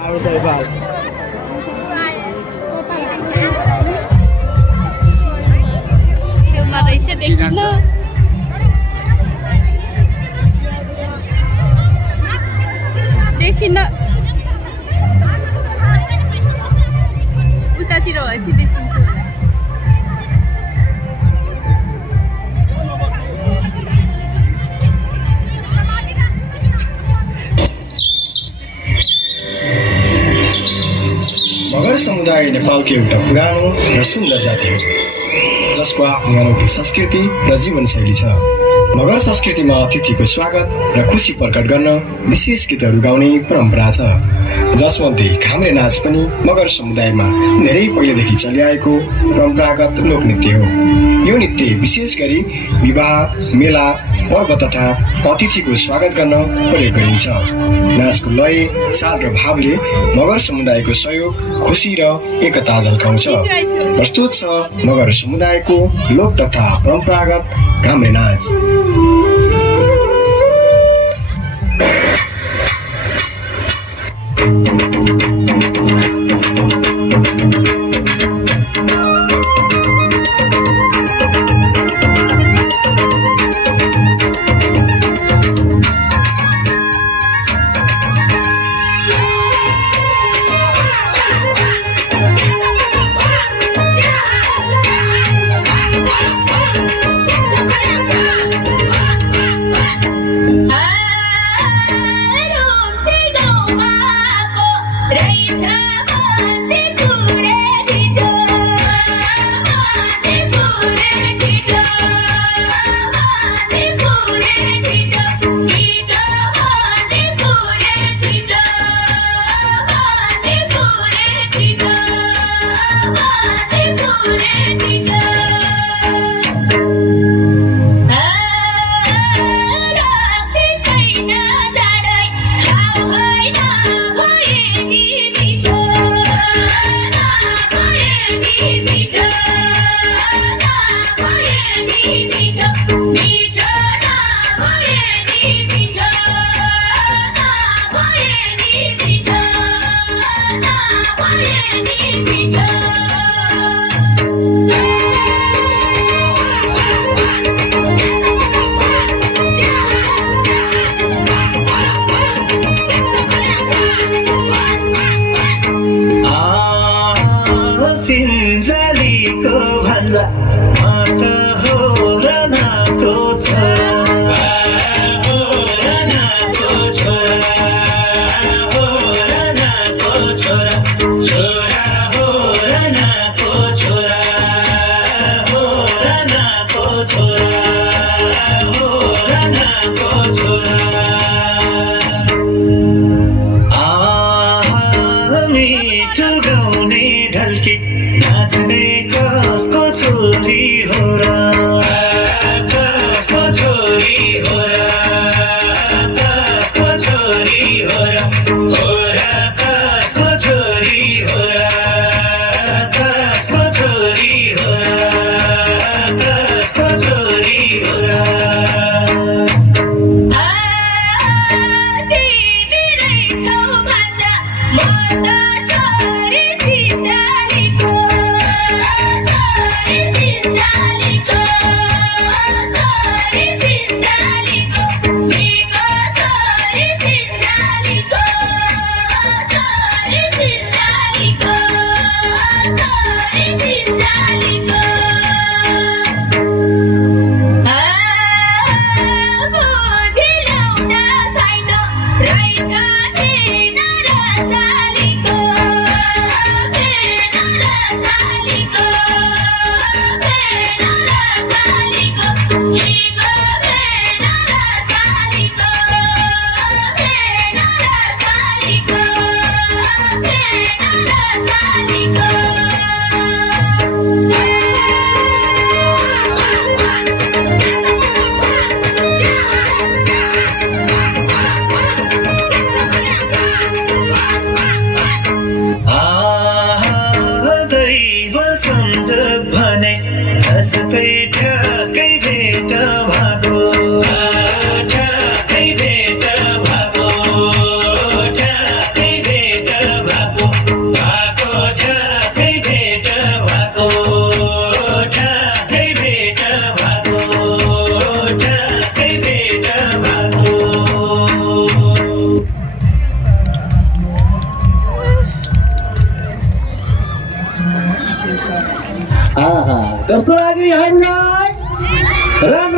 Harus saya bahas. छेउमा रहेछ देख्न देखिन उतातिर भएपछि देखिन्छ होला मगर समुदाय नेपालको एउटा पुरानो र सुन्दर जाति हो जसको आफ्नो अनौठो संस्कृति र जीवनशैली छ। मगर संस्कृतिमा अतिथिको स्वागत र खुसी प्रकट गर्न विशेष गीतहरू गाउने परम्परा छ, जसमध्ये घाम्रे नाच पनि मगर समुदायमा धेरै पहिलेदेखि चलिआएको परम्परागत लोकनृत्य हो। यो नृत्य विशेष गरी विवाह, मेला, पर्व तथा अतिथिको स्वागत गर्न प्रयोग गरिन्छ। नाचको लय, चाल र भावले मगर समुदायको सहयोग, खुसी र एकता झल्काउँछ। प्रस्तुत छ मगर समुदायको लोक तथा परम्परागत घाम्रे नाच। ठ्याक्कै भेट भएको आहा कस्तो लाग्यो यहाँहरूलाई राम्रो